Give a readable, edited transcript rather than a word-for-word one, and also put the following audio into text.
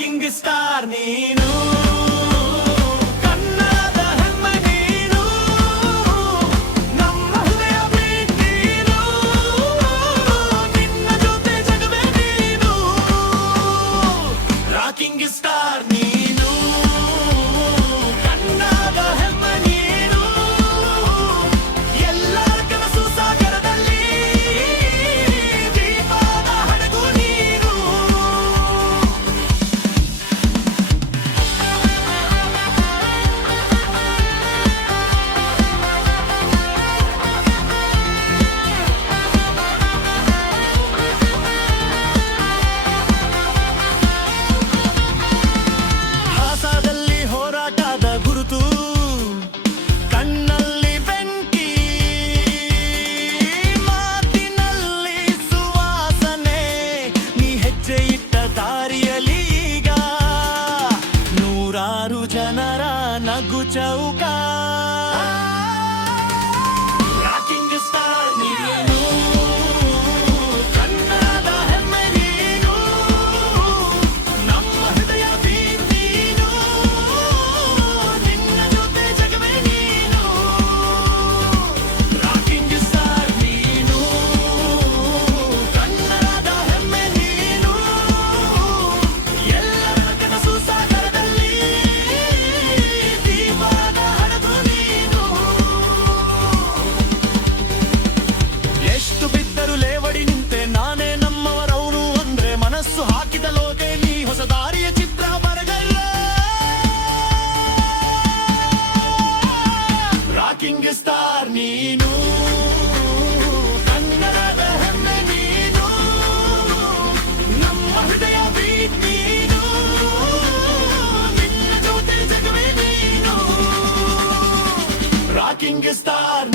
Rocking star ನೀನು, ಕನ್ನಡದ ಹೆಮ್ಮೆ ನೀನು, ನಮ್ಮ ಹೃದಯ beat ನೀನು, ನಿನ್ನ ಜೊತೆ ಜಗವೇ ನೀನು. ರಾಕಿಂಗ್ ಸ್ಟಾರ್ ನೀನು, ಕನ್ನಡದ ಹೆಮ್ಮೆ ನೀನು, ಎಲ್ಲರ ಕನಸು ಸಾಗರದಲ್ಲಿ ದೀಪದ ಹಡಗು ನೀನು. ಹಾಸದಲ್ಲಿ ಹೋರಾಟದ ಗುರುತು, ಕಣ್ಣಲ್ಲಿ ಬೆಂಕಿ, ಮಾತಿನಲ್ಲಿ ಸುವಾಸನೆ, ನೀ ಹೆಜ್ಜೆ ಇಟ್ಟ ದಾರಿಯಲ್ಲಿ ಈಗ ನೂರಾರು ಜನರ ನಗು ಚೌಕ. ರಾಕಿಂಗ್ ಸ್ಟಾರ್ ನೀನು, ಕನ್ನಡದ ಹೆಮ್ಮೆ ನೀನು, ನಮ್ಮ ಹೃದಯ beat ನೀನು, ನಿನ್ನ ಜೊತೆ ಜಗವೇ ನೀನು. ರಾಕಿಂಗ್ ಸ್ಟಾರ್ ನೀನು, ಕನ್ನಡದ ಹೆಮ್ಮೆ ನೀನು, ಎಲ್ಲರ ಕನಸು ಸಾಗರದಲ್ಲಿ ದೀಪದ ಹಡಗು ನೀನು. ಎಷ್ಟು ಬಿದ್ದರು ಲೇವಡಿ ನಿಂತೆ, ನಾನೇ ನಮ್ಮವರವನು ಅಂದ್ರೆ ಮನಸ್ಸು ಹಾಕಿದ ಲೋಕೆ ನೀ, ಹೊಸ ದಾರಿಯ ಚಿತ್ರ ಬರಗಲ್ಲ. ರಾಕಿಂಗ್ ಸ್ಟಾರ್ ನೀನು, ಕನ್ನಡದ ಹೆಮ್ಮೆ ನೀನು, ನಮ್ಮ ಹೃದಯ beat ನೀನು, ನಿನ್ನ ಜೊತೆ ಜಗವೇ ನೀನು. Rocking star